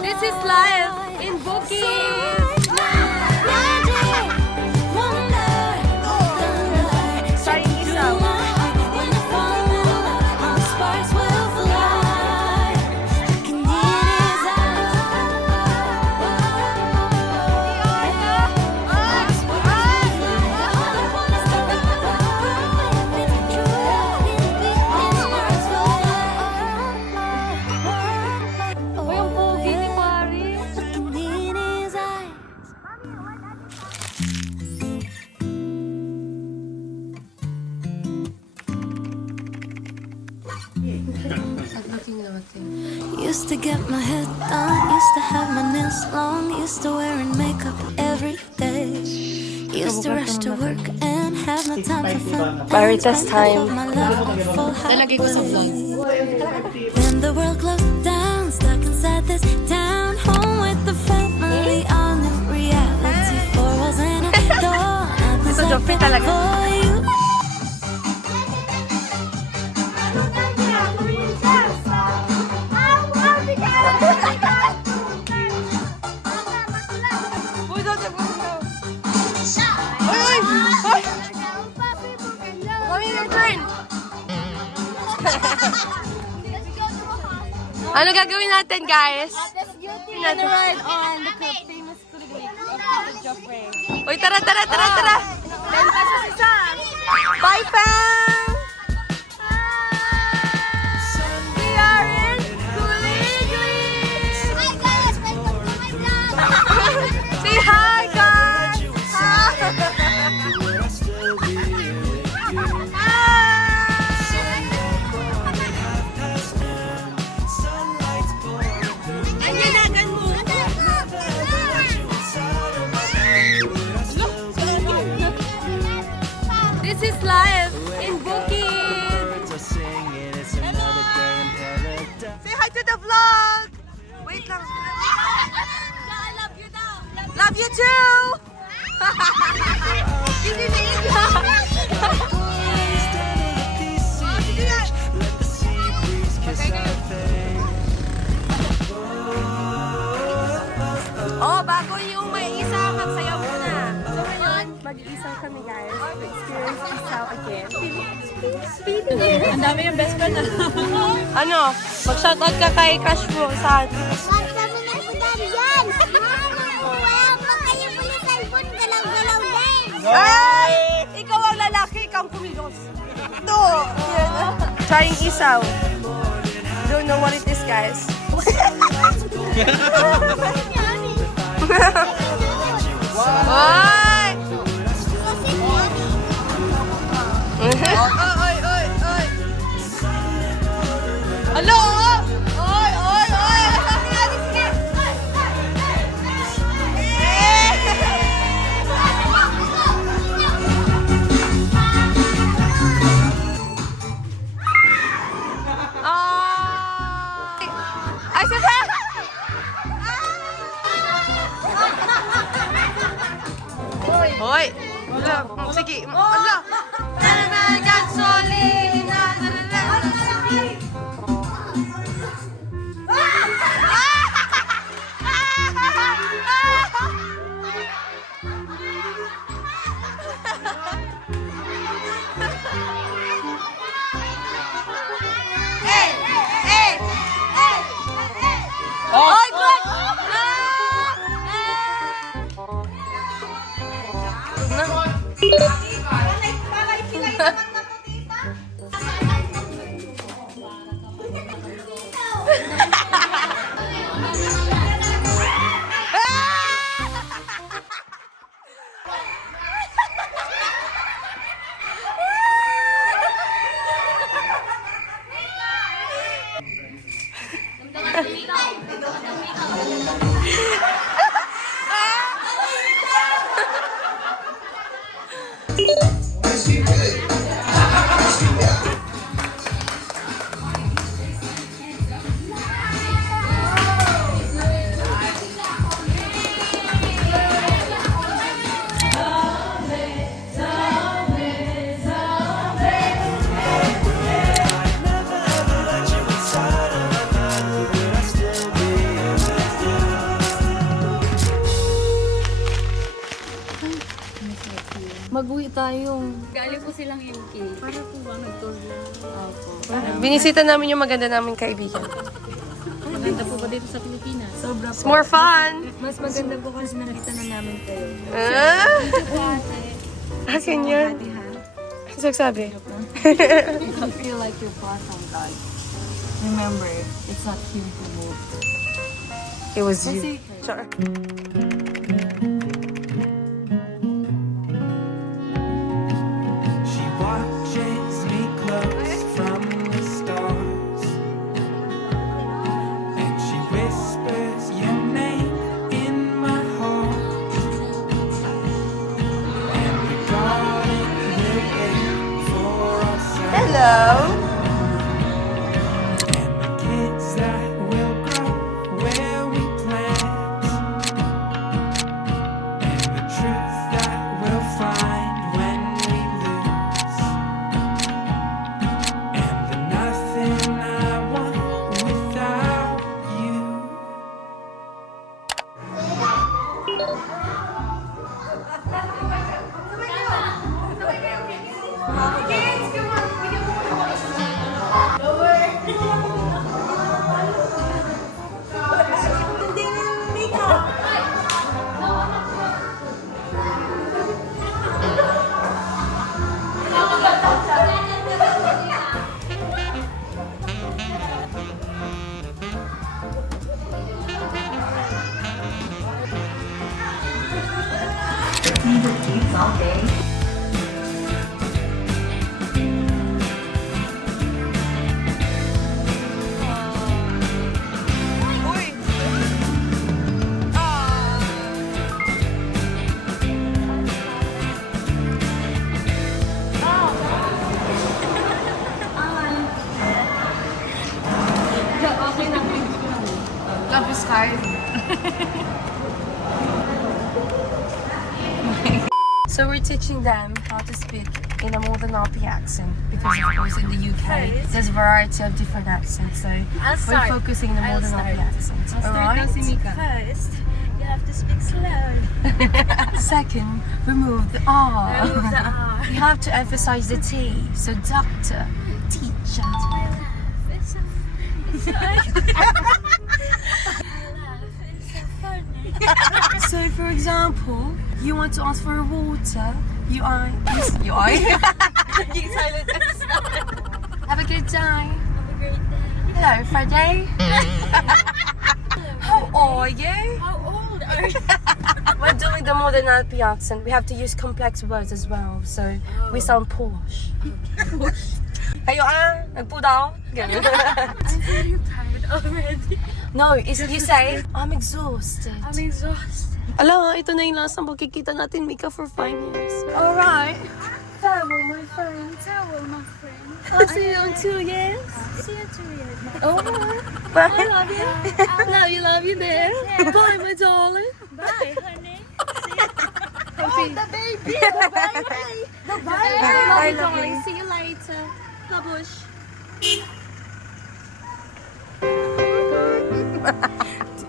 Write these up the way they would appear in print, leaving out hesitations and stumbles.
This is live in Bukid. Starting Isaw. Uy, ang pogi ni Pari. Used to get my hair done, used to have my nails long, used to wearing makeup every day. Used to rush to work and have no time for fun. Maritas time. Talagay ko sa vlog. Then the world closed down, stuck inside this town, home with the family on the reality. Four walls and a door, nothing's like that for you. Uy, doon siya, Uy! Uy! Mami, your turn! Ano gagawin natin, guys? Gonna ride on the famous clinic of Joffrey. Uy, tara, tara, tara, tara! 10 pesos isa. Bye, fam! We are in Kuliglig! Hi guys, welcome to my vlog. Say hi, guys! This is live in Bukid. Say hi to the vlog. Wait lang. I love you daw. Love you too. Oh, bago yung may isa, magsayaw muna. So ngayon, mag-iisaw kami guys. To experience isaw again. Ang dami yung best friend. Ano? Mag-shoutout ka kay Crush mo. Saan? Kami na si Darian. Wala pa kayo pala cellphone, galaw-galaw din. Ay! Ikaw ang lalaki, ikaw ang kumilos. Ito! Yan. Trying isaw. Don't know what it is, guys. Oy! Oy, oy, oy! Hello! Oy, oy, oy! Ay, sige! Hoy! Wala, sige. Wala! Gasolina! Oy, good! tayo. Gali po silang UK. Para po ba nag-tour lang? Opo. Binisita namin yung maganda naming kaibigan. Maganda po ba dito sa Pilipinas? Sobra It's more fun! Mas maganda po kasi nakita na namin kayo. Akin yun. Ano sabi? I feel like you're far from God. Remember, it's not Him who moved. It was you. Sure. She watches me close from the stars, and she whispers your name in my heart, and the garden will wait for us, Hello! and the kids that will grow where we plant, and the truth that we'll find when we lose, and the nothing I want without you. Love is hard. So we're teaching them how to speak in a Mordanapi accent because of course in the UK there's a variety of different accents. So we're focusing on the Mordanapi accent. Alright? First, you have to speak slow. Second, remove the R. Remove the R. You have to emphasize the T. So doctor, teacher. It's so funny. So for example, you want to ask for a water. You are. Being silent and Have a good day. Have a great day. Hello, Friday. How are you? How old are you? We're doing the modern Alpi accent. We have to use complex words as well, so we sound posh. Kayo nagpudaw? Ganun. I'm feeling tired already. No, you say, I'm exhausted. I'm exhausted. Ala, ito na yung last na magkikita natin, Mika, for 5 years. Alright. Farewell, my friend. Farewell, my friend. I'll see you in 2 years. See you too. Alright. Bye. I love you. Love you there. Bye, my darling. Bye, honey. Oh, the baby. Bye, bye. Bye, I love you. See you later. Babush.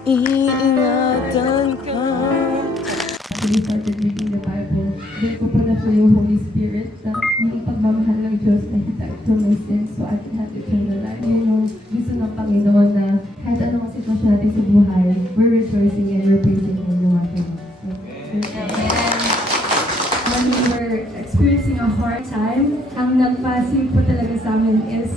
Iingatan ka. We started reading the Bible. Doon ko pa na-feel yung Holy Spirit na yung pagmamahal ng Diyos na He died for my sins so I can have eternal life. Yun yung gusto ng Panginoon na kahit anong sitwasyon natin sa buhay, we're rejoicing and we're praising Him no matter what. When we were experiencing a hard time, ang nagpasing po talaga sa amin is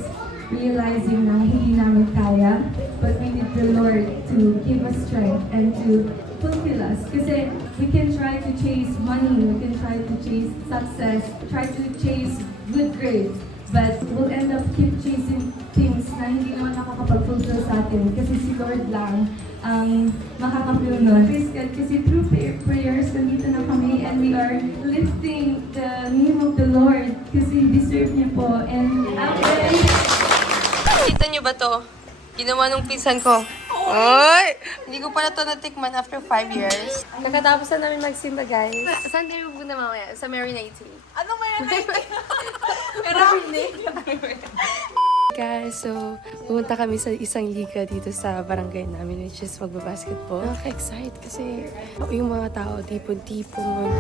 realizing na hindi namin kaya, but we need the Lord to give us strength and to fulfill us. Kasi we can try to chase money, we can try to chase success, try to chase good grades, but we'll end up keep chasing things na hindi naman nakakapag-fulfill sa atin kasi si Lord lang ang makaka-fulfill nun. Praise God, kasi through prayers, nandito na kami and we are lifting the name of the Lord kasi deserve niya po. And after Kita nyo ba to? Ginawa nung pinsan ko. Ay! Hindi ko pala to natikman after 5 years. Kakatapos na namin magsimba, guys. Saan tayo pupunta mamaya? Sa marinating. Anong marinating? Guys, so pumunta kami sa isang liga dito sa barangay namin, which is magbabasketball. Nakaka-excite kasi yung mga tao, tipon-tipon.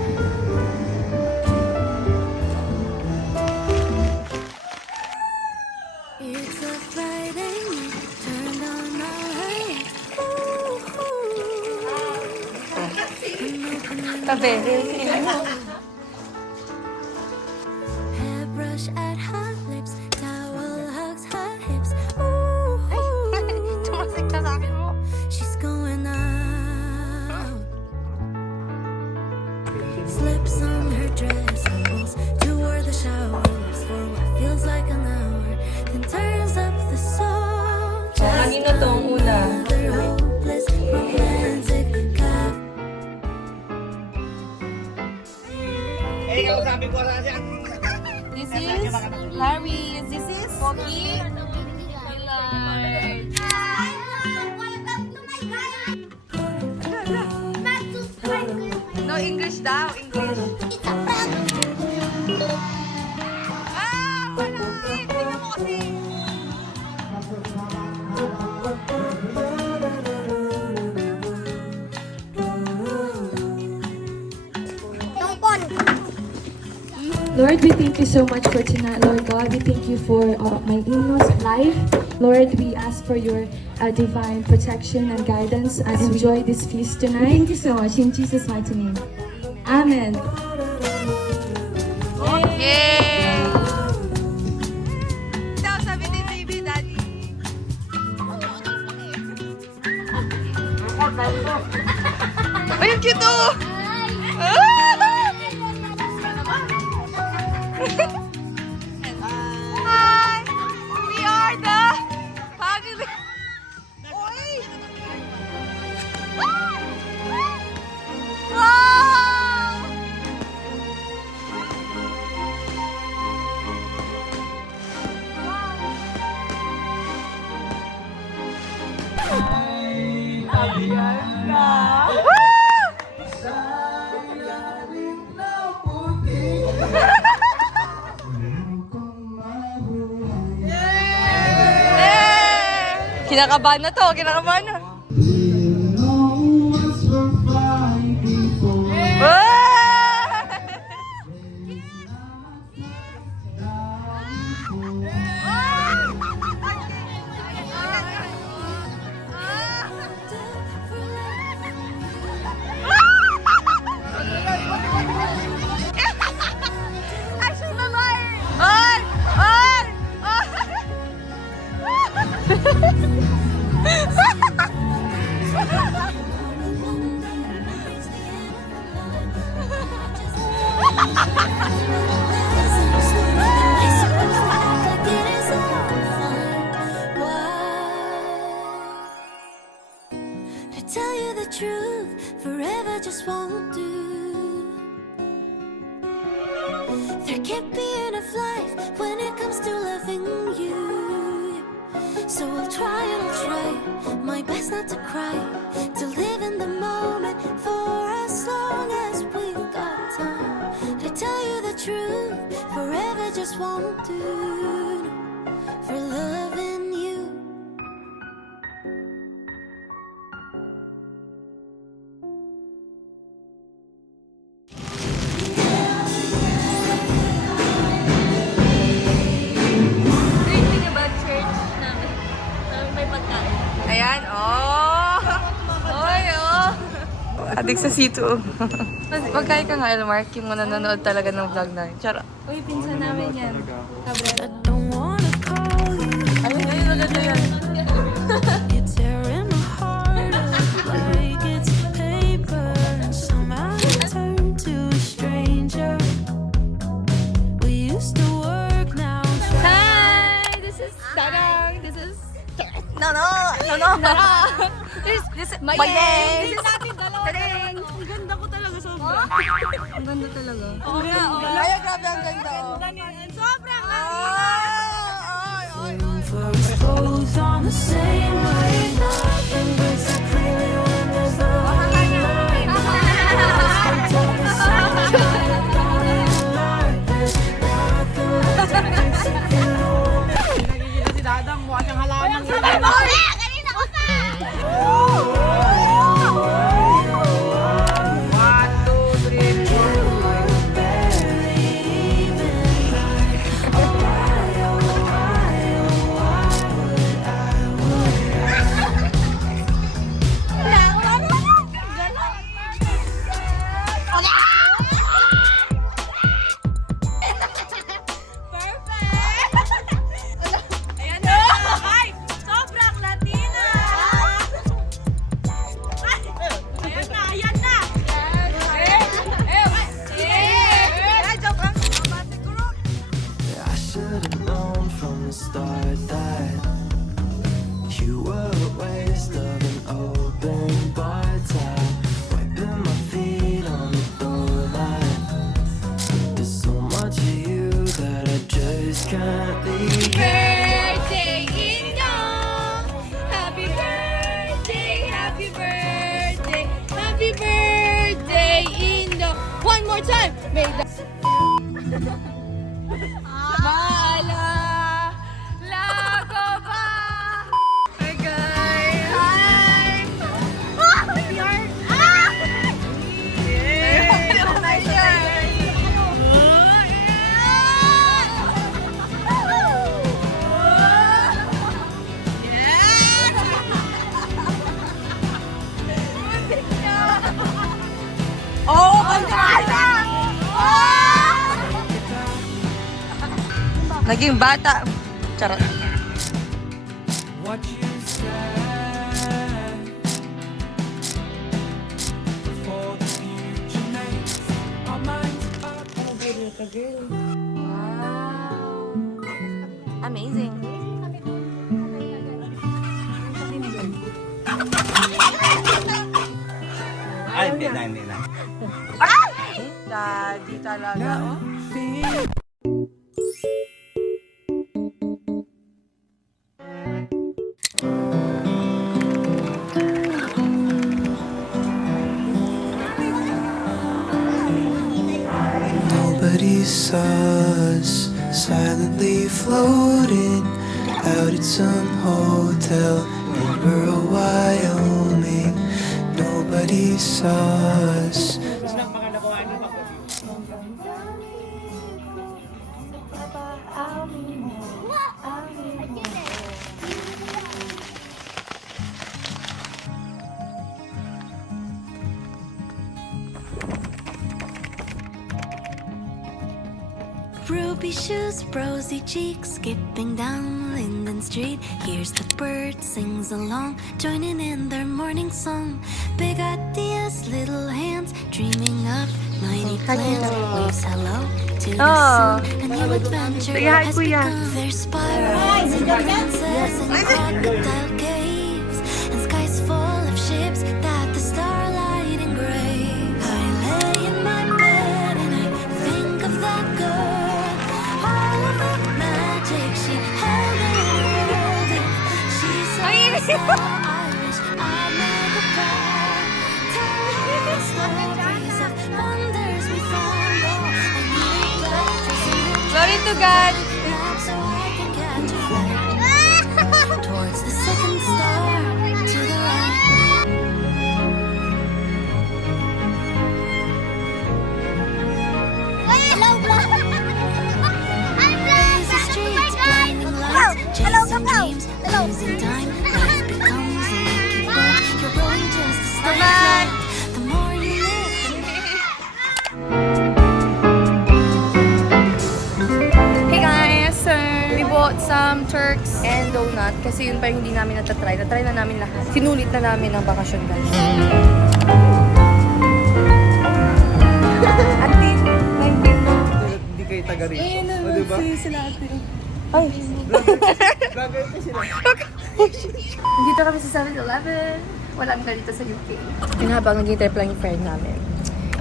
It's a Friday night, turned on all her lights. Ooh, Tabi. hairbrush at her lips, towel hugs her hips. Ooh, Tumasik na sa akin mo. she's going out. Slips on her dress and rolls toward the shower. Lives for what feels like an hour, then turns up the song. Kanina tong una. Another hopeless romantic cup. This is Larry. This is Pocky. Millard. No English daw. English. It's a prank. Ah! Wala! Tingnan mo kasi. Tungkol. Lord, we thank you so much for tonight, Lord God. We thank you for my in-laws' life. Lord, we ask for your divine protection and guidance as we enjoy this feast tonight. Thank you so much. In Jesus' mighty name. Amen. Yay! Daw sabi ni baby daddy. Ay, ang cute oh! Hi! We are the family. Oy! Wow! Kinakabahan na to, kinakabahan na. To tell you the truth, forever just won't do. There can't be enough life when it comes to loving you. So I'll try and I'll try my best not to cry, to live in the moment for as long as we've got time. To tell you the truth, forever just won't do. For loving you. Thinking about church namin. May pagkain. Ayan, oh! Oy, oh! Adik sa C2. Magkain ka nga, Elmark, yung nanonood talaga ng vlog namin. Charot. Uy, pinsan namin yan. I don't wanna call you. Ayun, ayun, maganda yan. You're tearing my heart up like it's paper. Somehow you turn to a stranger. We used to work now. Hi! This is Sarang. This is... No. This is Mayeng. This is natin dalawa. Ang ganda ko talaga sobra. Ang ganda talaga. Oo nga, oo. Ay, grabe ang ganda. Sobrang For us both on the same wave. Nothing breaks so clearly when there's the light. Kanina ko pa! Naging bata. Charot. what you said before the future makes our minds up. Wow. Amazing. Ay, hindi na. Daddy talaga, oh. Nobody saw us silently floating out at some hotel in rural Wyoming. Nobody saw us. Ruby shoes, rosy cheeks, skipping down Linden Street. Here's the bird sings along, joining in their morning song. Big ideas, little hands, dreaming up mighty plans. Waves hello to the sun, a new adventure has begun. There's spirals and dances and crocodile caves, and skies full of ships that the starlight engrave. I lay in my bed and I think of that girl. All of the magic she held in her world. If she's a star, I wish I'd never cry. Tell her stories of wonders we found. Oh, I need black dress and a Glory to God. lamp so I can catch a flight towards the second star to the right. Hello, vlog! I'm vlog! Busy streets, blinding lights, chasing dreams, losing time. Life becomes a leaky boat. You're rowing just to stay afloat. The more you live, Hey guys! We bought some Turks and donut kasi yun pa yung hindi namin natatry. Natry na namin lahat. Sinulit na namin ang bakasyon guys. Ate, 19 na. Hindi kayo taga rito. O, diba? Ay! Vlogger ko sila. Dito kami sa 7-Eleven. Walang ganito sa UK. Yun habang naghihintay pa lang yung friend namin.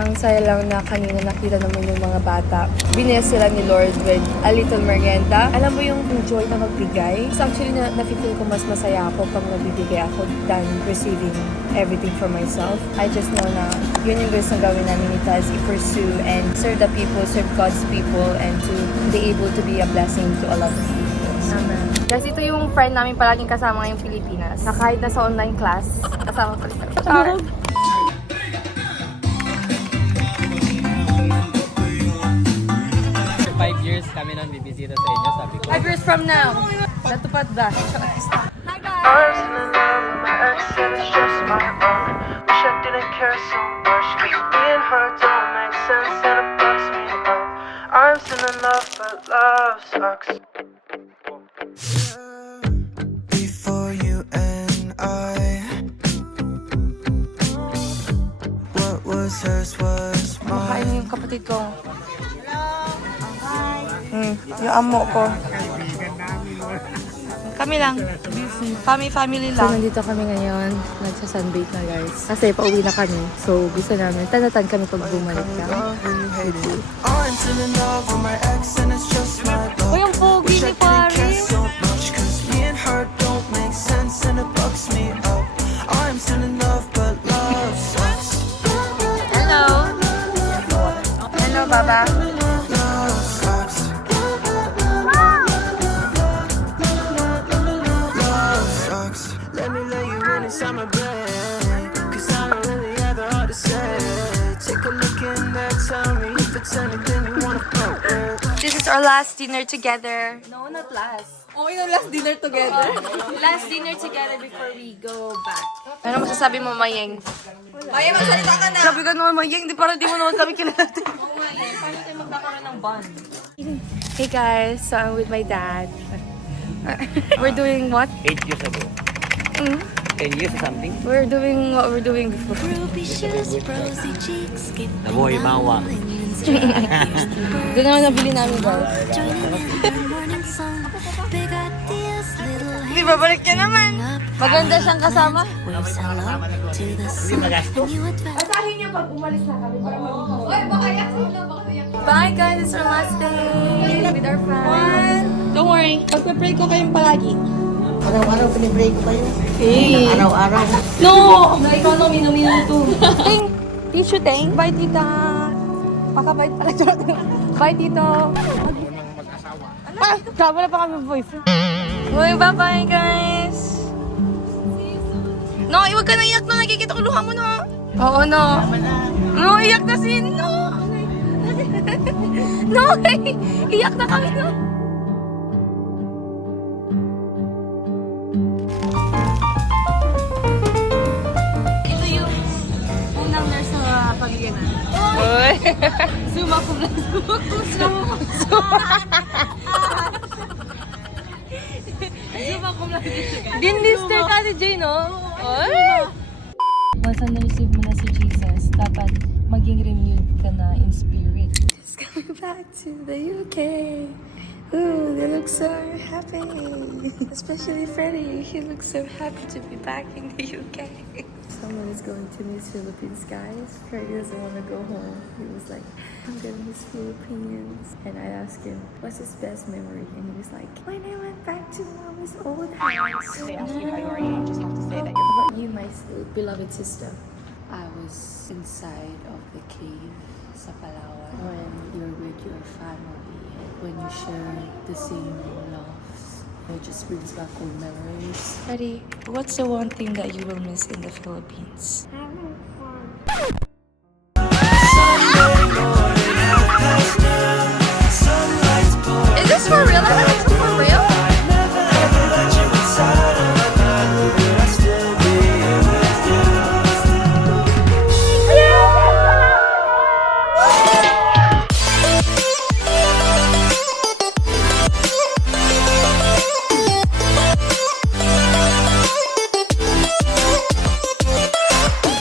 Ang saya lang na kanina nakita naman yung mga bata. Binigyan sila ni Lord with a little merienda. Alam mo yung joy na magbigay? So actually, nafe-feel ko mas masaya ako pag nagbibigay ako than receiving everything for myself. I just know na yun yung gusto gawin namin ni Taz, i-pursue and serve the people, serve God's people, and to be able to be a blessing to a lot of people. Amen. Guys, ito yung friend namin palaging kasama ngayong Pilipinas. Na kahit nasa online class, kasama pa rin kami. 5 years kami nang bibisita sa inyo, sabi ko. 5 years from now, natupad ba? I'm still in love with my ex and it's just my own. Wish I didn't care so much, 'cause me and her don't make sense and it fucks me up. I'm still in love but love sucks. Before you and I, what was hers was Makain mine. yung kapatid ko. Yung amo ko. Kami lang. Family lang. So, nandito kami ngayon. Nagsa-sunbake na, guys. Kasi pauwi na kami. So, gusto namin. Tanatan kami pag bumalik ka. I'm still in love with my ex and it's just my love. Uy, ang pogi Wish I ni didn't care Paris. so much, 'cause me and her don't make sense and it bugs me up. I'm still in love but love sucks. Hello. Hello, Baba. Love sucks. Love sucks. Let me lay you in inside my bed, 'cause I don't really have the heart to say. Take a look in there, tell me if it's anything you wanna fuck with. This is our last dinner together. No, not last. Oh, yung last dinner together. Last dinner together before we go back. Ano masasabi mo, Mayeng? Maya, magsalita ka na. Sabi ka naman, Mayeng, di parang di mo naman kami kilala. Paano tayo magkakaroon ng bond? Hey guys, so I'm with my dad. We're doing what? 8 years ago. 10 years or something. We're doing what we're doing before. Ruby shoes, rosy cheeks, skip Naboy bawang. Doon naman nabili namin guys. joining in their morning song. Big ideas, little Di ba, balik niya naman. Maganda siyang kasama. waves hello to the sun. New adventure. Bye guys, it's our last day with our friends. Don't worry, pagpe-pray ko kayong palagi. Araw-araw pinibreak ko kayo. Hey. Araw-araw. No! Na ikaw no, minuto. Ting! Tissue, Ting. Bye, tita. Pakabait pala. Bye, tito. Ah! Wala pa kami boyfriend. Uy, bye-bye, guys. No, iwag ka na iyak no. Nakikita ko luha mo, no. Oo, no. No, iyak na si No. No, iyak na kami, no. Ito yung unang nurse sa pamilya na. Uy! Suma ko na. Dinlister ka si Jay, no? Uy! Once na-receive mo na si Jesus, dapat maging renewed ka na in spirit. Just coming back to the UK. Ooh, they look so happy. Especially Freddie. He looks so happy to be back in the UK. Someone is going to miss Philippines, guys. Freddie doesn't want to go home. He was like, I'm gonna miss Philippines. And I asked him, what's his best memory? And he was like, when I went back to Mommy's old house. They ask you how you are, you just have to say that you're... How about you, my beloved sister? I was inside of the cave sa Palawan when you're with your family and when you share the same loves. It just brings back old memories. Freddie, what's the one thing that you will miss in the Philippines?